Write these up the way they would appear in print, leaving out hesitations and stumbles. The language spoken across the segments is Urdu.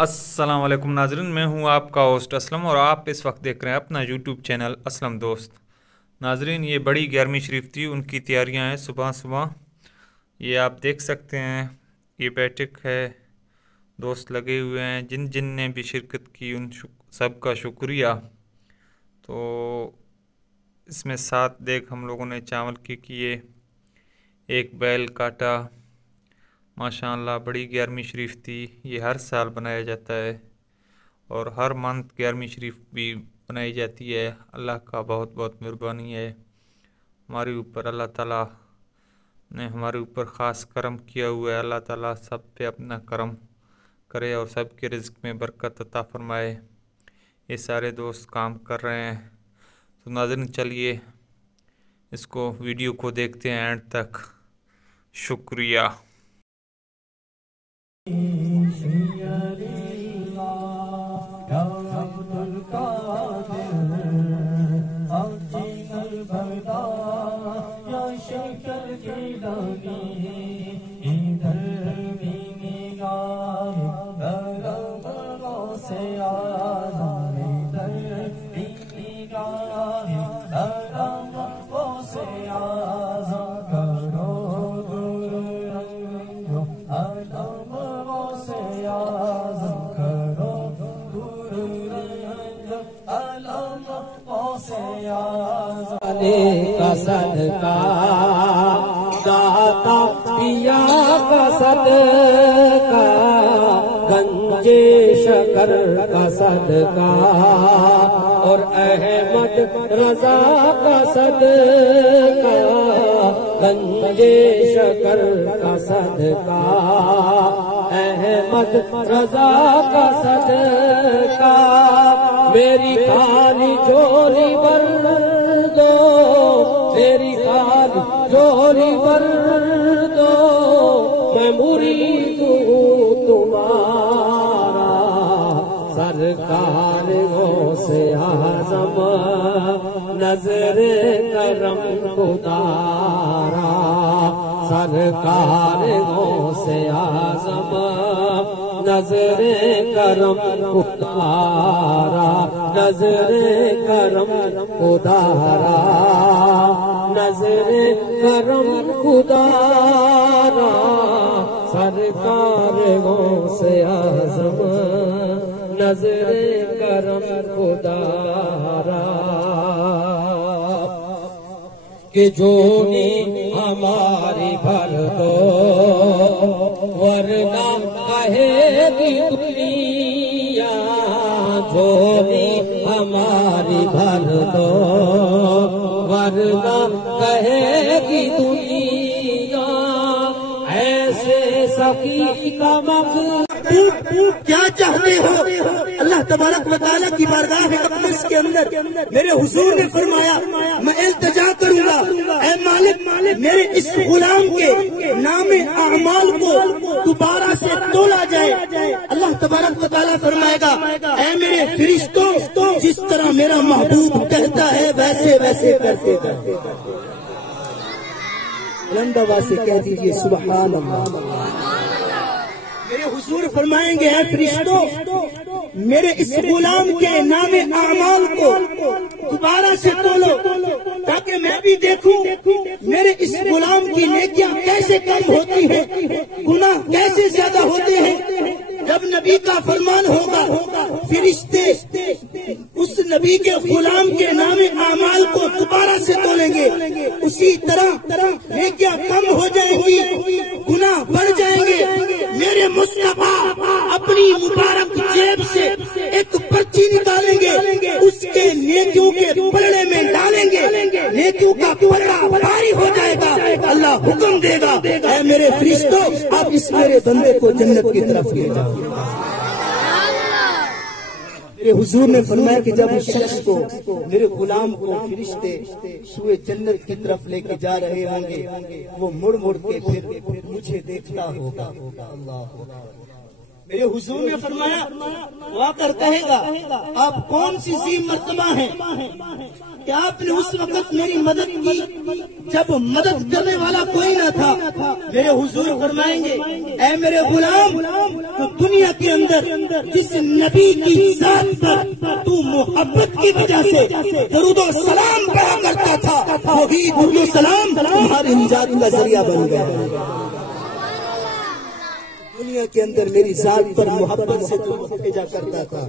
السلام علیکم ناظرین، میں ہوں آپ کا ہوسٹ اسلم اور آپ اس وقت دیکھ رہے ہیں اپنا یوٹیوب چینل اسلم دوست۔ ناظرین، یہ بڑی 11ویں شریف تھی، ان کی تیاریاں ہیں صبح صبح۔ یہ آپ دیکھ سکتے ہیں، یہ بیٹھک ہے، دوست لگے ہوئے ہیں، جن نے بھی شرکت کی ان سب کا شکریہ۔ تو اس میں 7 دیگ ہم لوگوں نے چاول کی کیے، ایک بیل کاٹا۔ ماشاءاللہ بڑی 11ویں شریف تھی، یہ ہر سال بنایا جاتا ہے اور ہر منتھ 11ویں شریف بھی بنائی جاتی ہے۔ اللہ کا بہت بہت مہربانی ہے ہمارے اوپر، اللہ تعالیٰ نے ہمارے اوپر خاص کرم کیا ہوا ہے۔ اللہ تعالیٰ سب پہ اپنا کرم کرے اور سب کے رزق میں برکت عطا فرمائے۔ یہ سارے دوست کام کر رہے ہیں، تو ناظرین چلیے اس کو ویڈیو کو دیکھتے ہیں اینڈ تک۔ شکریہ۔ کا صدقہ داتا پیا کا صدقہ، گنجے شکر کا صدقہ اور احمد رضا کا صدقہ، گنجے شکر کا صدقہ، احمد رضا کا صدقہ، میری خالی جھولی بھر دو، میری خالی جھولی بھر دو، میں مرید ہوں تمہارا، سرکار غوث اعظم نظر کرم خدارا، سرکار غوث اعظم نظر کرم خدارا، نظر کرم خدارا، نظر کرم خدارا، سرکار غوث اعظم نظر کرم خدارا، کہ جھولی ہماری بھر دو ورنہ کہے گی دنیا، جھولی ہماری بھر دو ورنہ کہے گی دنیا، ایسے سخی کا مقصد کیا چاہتے ہو؟ اللہ تبارک و تعالیٰ کی بارگاہ اقدس کے اندر میرے حضور نے فرمایا میں التجا کروں گا، اے مالک میرے اس غلام کے نام اعمال کو دوبارہ سے تولا جائے۔ اللہ تبارک و تعالیٰ فرمائے گا اے میرے فرشتوں، جس طرح میرا محبوب کہتا ہے ویسے ویسے کرتے کرتے بلند آواز سے کہہ دیجئے سبحان اللہ۔ میرے حضور فرمائیں گے اے فرشتوں، میرے اس غلام کے نام اعمال کو دوبارہ سے تولو تاکہ میں بھی دیکھوں میرے اس غلام کی نیکیاں کیسے کم ہوتی ہیں، گناہ کیسے زیادہ ہوتے ہیں۔ جب نبی کا فرمان ہوگا فرشتے اس نبی کے غلام کے نام اعمال کو دوبارہ سے تولیں گے، اسی طرح نیکیاں کم ہو جائیں گی، گناہ بڑھ جائیں گے۔ میرے مصطفیٰ اپنی مبارک جیب سے ایک پرچی نکالیں گے، اس کے نیکیوں کے پلڑے میں ڈالیں گے، نیکیوں کا پلڑا بھاری ہو جائے گا، اللہ حکم دے گا اے میرے فرشتوں آپ اس میرے بندے کو جنت کی طرف لے جاؤ۔ میرے حضور نے فرمایا کہ جب اس شخص کو میرے غلام کو فرشتے سوئے جنت کی طرف لے کے جا رہے ہوں گے، وہ مڑ مڑ کے پھر مجھے دیکھتا ہوگا۔ اللہ میرے حضور نے فرمایا دعا کر کہے گا آپ کون سی ذی مرتبہ ہیں کہ آپ نے اس وقت میری مدد کی جب مدد کرنے والا کوئی نہ تھا. میرے حضور فرمائیں گے اے میرے غلام تو دنیا کے اندر جس نبی کی ذات پر تو محبت کی وجہ سے درود و سلام پڑھا کرتا تھا وہی درود و سلام تمہاری نجات کا ذریعہ بن گیا. دنیا کے اندر میری ذات پر محبت سے تو بھیجا کرتا تھا,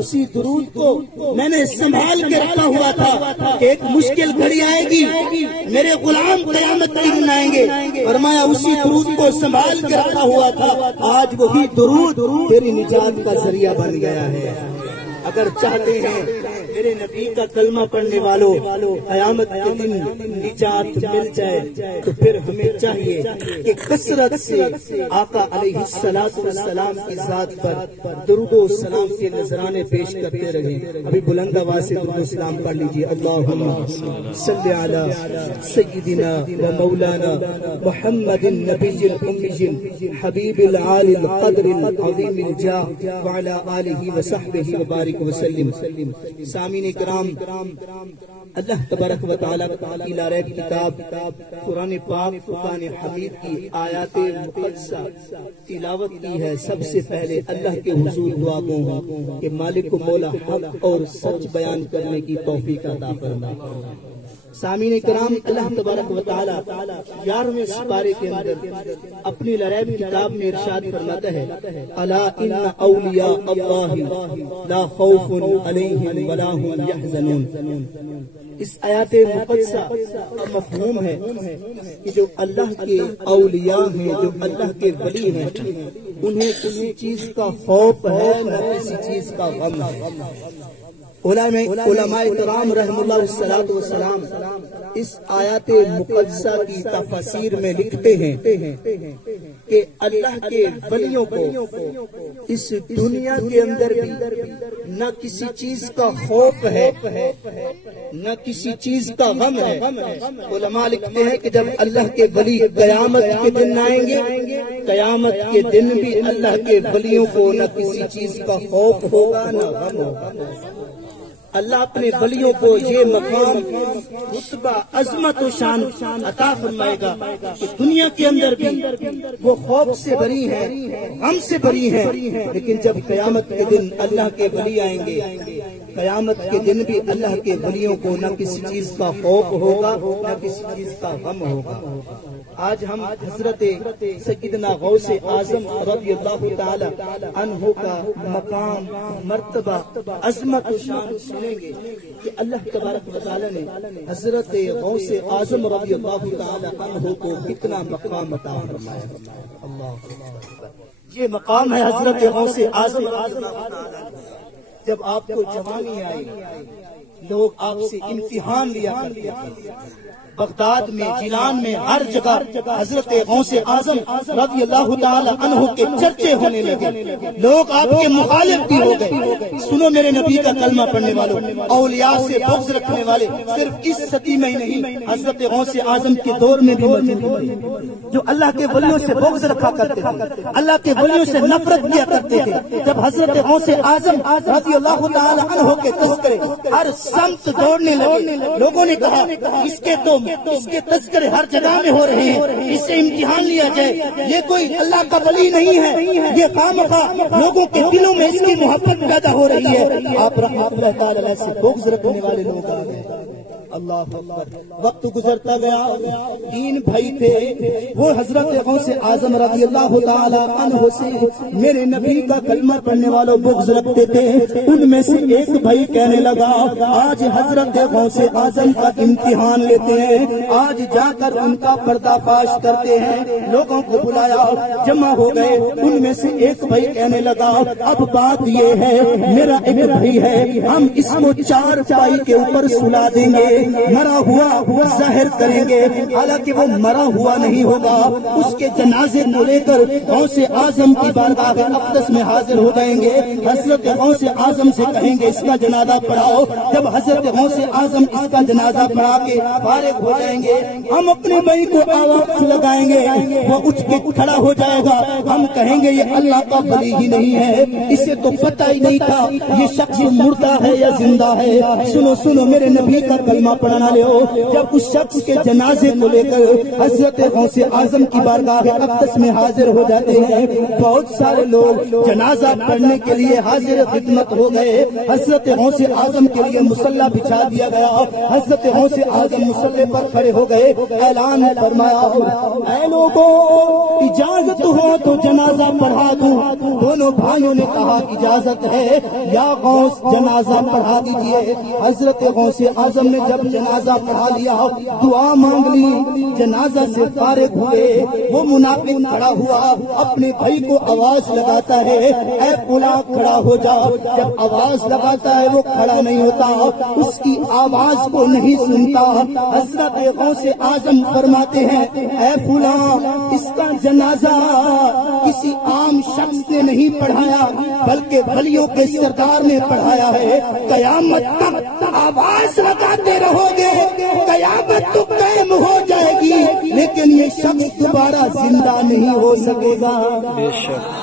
اسی درود کو میں نے سنبھال کے رکھا ہوا تھا. ایک مشکل گھڑی آئے گی میرے غلام قیامت کی دن آئیں گے. فرمایا اسی درود کو سنبھال کے رکھا ہوا تھا, آج وہی درود تیری نجات کا ذریعہ بن گیا ہے. اگر چاہتے ہیں میرے نبی کا کلمہ پڑھنے والوں قیامت کے دن نجات مل جائے تو پھر ہمیں چاہیے کہ کثرت سے آقا علیہ السلام کی ذات پر درود و سلام کے نذرانے پیش کرتے رہیں. ابھی بلند آواز سے درود و سلام پڑھ لیجیے. اللہم صلی علی سیدنا و مولانا محمد النبی الأمی حبیب العالی القدر العظیم الجاہ وعلی آلہ وصحبہ وبارک وسلم. سامعین کرام, اللہ تبارک و تعالیٰ کی لا ریب کتاب قرآن پاک فرقان حمید کی آیات مقدسہ تلاوت کی ہے. سب سے پہلے اللہ کے حضور دعا گو کہ مالک و مولا حق اور سچ بیان کرنے کی توفیق عطا فرما. سامعین کرام, اللہ تبارک و تعالیٰ 11ویں سپارے کے اندر اپنی لریب کتاب میں ارشاد فرماتا ہے الا ان اولیاء اللہ لا خوف علیہم ولا هم يحزنون. اس آیات مقدسہ کا مفہوم ہے کہ جو اللہ کے اولیاء ہیں, جو اللہ کے ولی ہیں, انہیں کسی چیز کا خوف ہے نہ کسی چیز کا غم ہے. علماء کرام رحم اللہ والسلام اس آیات مقدسہ کی تفسیر میں لکھتے ہیں کہ اللہ کے ولیوں کو اس دنیا کے اندر بھی نہ کسی چیز کا خوف ہے نہ کسی چیز کا غم ہے. علماء لکھتے ہیں کہ جب اللہ کے ولی قیامت کے دن آئیں گے, قیامت کے دن بھی اللہ کے ولیوں کو نہ کسی چیز کا خوف ہوگا نہ غم ہوگا. اللہ اپنے ولیوں کو یہ مقام رتبہ عظمت و شان عطا فرمائے گا کہ دنیا کے اندر بھی وہ خوف سے بری ہیں, غم سے بری ہیں, لیکن جب قیامت کے دن اللہ کے ولی آئیں گے, قیامت کے دن بھی اللہ کے ولیوں کو نہ کسی چیز کا خوف ہوگا نہ کسی چیز کا غم ہوگا. آج ہم حضرت سیدنا غوث اعظم رضی اللہ تعالی عنہ کا مقام, مرتبہ, عظمت و شان سنیں گے کہ اللہ تبارک و تعالی نے حضرت غوث اعظم رضی اللہ تعالی عنہ کو کتنا مقام عطا فرمایا. اللہ, یہ مقام ہے حضرت غوث اعظم رضی اللہ تعالی عنہ. جب آپ کو جوانی آئی لوگ آپ سے امتحان لیا کرتے تھے. بغداد میں, جیلان میں, ہر جگہ حضرت غوث اعظم رضی اللہ تعالی عنہ کے چرچے ہونے لگے. لوگ آپ کے مخالف بھی ہو گئے. سنو میرے نبی کا کلمہ پڑھنے والوں, اولیاء سے بغض رکھنے والے صرف اس صدی میں ہی نہیں, حضرت غوث اعظم کے دور میں بھی موجود ہیں جو اللہ کے ولیوں سے بغض رکھا کرتے تھے, اللہ کے ولیوں سے نفرت کیا کرتے تھے. جب حضرت غوث اعظم رضی اللہ تعالی عنہ کے تذکرے ہر سمت دوڑنے لگے, لوگوں نے کہا اس کے تذکرے ہر جگہ میں ہو رہے ہیں, اس سے امتحان لیا جائے. یہ کوئی اللہ کا ولی نہیں ہے, یہ خامخواہ لوگوں کے دلوں میں اس کی محبت پیدا ہو رہی ہے. آپ رحمت اللہ تعالی علیہ سے بغض رکھنے والے لوگ آ گئے. اللہ اکبر. وقت گزرتا گیا, 3 بھائی تھے, وہ حضرت غوث اعظم رضی اللہ تعالی عنہ سے میرے نبی کا کلمہ پڑھنے والوں بغض رکھتے تھے. ان میں سے ایک بھائی کہنے لگا آج حضرت غوث اعظم کا امتحان لیتے ہیں, آج جا کر ان کا پردہ فاش کرتے ہیں. لوگوں کو بلایا, جمع ہو گئے. ان میں سے ایک بھائی کہنے لگا اب بات یہ ہے, میرا ایک بھائی ہے, ہم اس کو 4 پائی کے اوپر سلا دیں گے, مرا ہوا ظاہر کریں گے، حالانکہ وہ مرا ہوا نہیں ہوگا، اس کے جنازے کو لے کر غوث اعظم کی بارگاہ اقدس میں حاضر ہو جائیں گے، حضرت غوث اعظم سے کہیں گے اس کا جنازہ پڑھاؤ۔ جب حضرت غوث اعظم اس کا جنازہ پڑھا کے فارغ ہو جائیں گے، ہم اپنے بھائی کو آواز لگائیں گے، وہ اٹھ کے کھڑا ہو جائے گا، ہم کہیں گے یہ اللہ کا ولی ہی نہیں ہے، اسے تو پتہ ہی نہیں تھا یہ شخص مردہ ہے یا زندہ ہے۔ سنو سنو میرے نبی کا کلمہ پڑھنا لے ہو۔ جب اس شخص کے جنازے کو لے کر حضرت غوث اعظم کی بارگاہ اقدس میں حاضر ہو جاتے ہیں، بہت سارے لوگ جنازہ پڑھنے کے لیے حاضر خدمت ہو گئے، حضرت غوث اعظم کے لیے مصلی بچھا دیا گیا، حضرت غوث اعظم مصلی پر کھڑے ہو گئے، اعلان فرمایا اے لوگوں اجازت ہو تو جنازہ پڑھا دوں۔ دونوں بھائیوں نے کہا اجازت ہے یا غوث جنازہ پڑھا دیجئے۔ حضرت غوث اعظم نے جب جنازہ پڑھا لیا، دعا مانگ لی، جنازہ سے فارغ ہوئے، وہ منافق کھڑا ہوا، اپنے بھائی کو آواز لگاتا ہے اے فلاں کھڑا ہو جا۔ جب آواز لگاتا ہے وہ کھڑا نہیں ہوتا، اس کی آواز کو نہیں سنتا۔ حضرت غوث اعظم فرماتے ہیں اے فلاں اس کا جنازہ کسی عام شخص نے نہیں پڑھایا بلکہ ولیوں کے سردار نے پڑھایا ہے، قیامت تک آواز لگاتے رہو گے، قیامت تو قائم ہو جائے گی لیکن یہ شخص دوبارہ زندہ نہیں ہو سکے گا۔ بے شک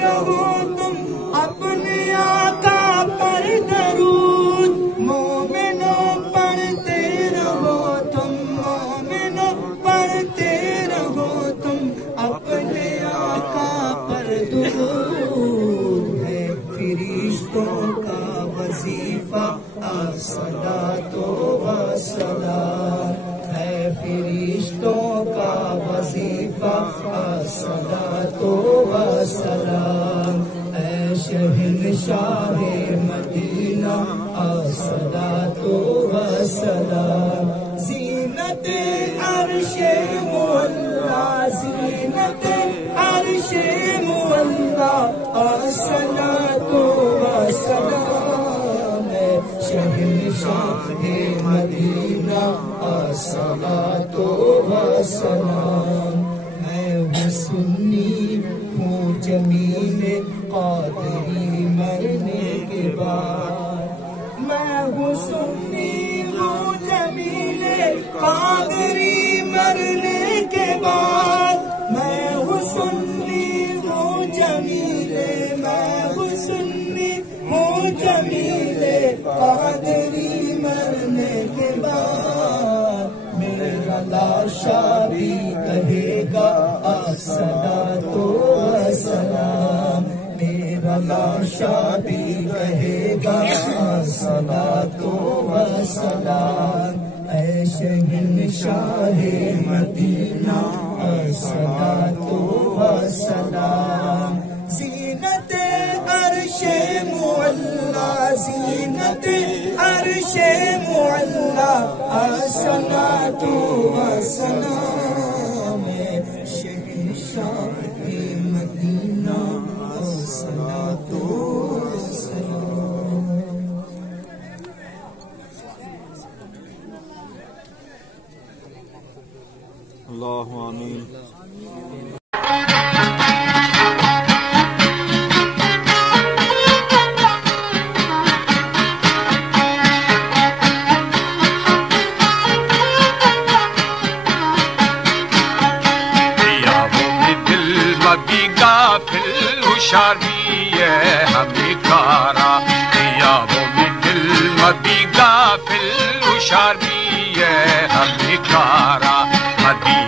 رہو تم اپنے آقا پر درود، مومنوں پڑھتے رہو تم، مومنوں پڑھتے رہو تم اپنے آقا پر درود۔ ہے فرشتوں کا وظیفہ الصلاۃ و سلام، ہے فرشتوں کا وظیفہ الصلاۃ و سلام، اے شہنشاہ مدینہ الصلاۃ و سلام، زینت عرش مولا، زینت عرش مولا الصلاۃ و سلام، اے شہنشاہ مدینہ الصلاۃ و سلام، میں ہوں سنی ہوں جمیل قادری مرنے کے بعد، میں ہوں سنی ہوں جمیل قادری مرنے کے بعد، میں ہوں سنی ہوں جمیل، میں ہوں سنی ہوں جمیل قادری مرنے کے بعد، میرا لاشا بھی کہے گا الصلاۃ و سلام، میرا لاشا بھی کہے گا الصلاۃ و سلام، اے شہنشاہ مدینہ الصلاۃ و سلام، زینت عرش معلا، زینت عرش معلا الصلاۃ و سلام، شہنشاہ مدینہ الصلاۃ و سلام۔ اللہ آمین۔ شادی ہے ہمیں کارا دیا وہ میں دل مبی غافل شادی ہے ہمیں کارا مدی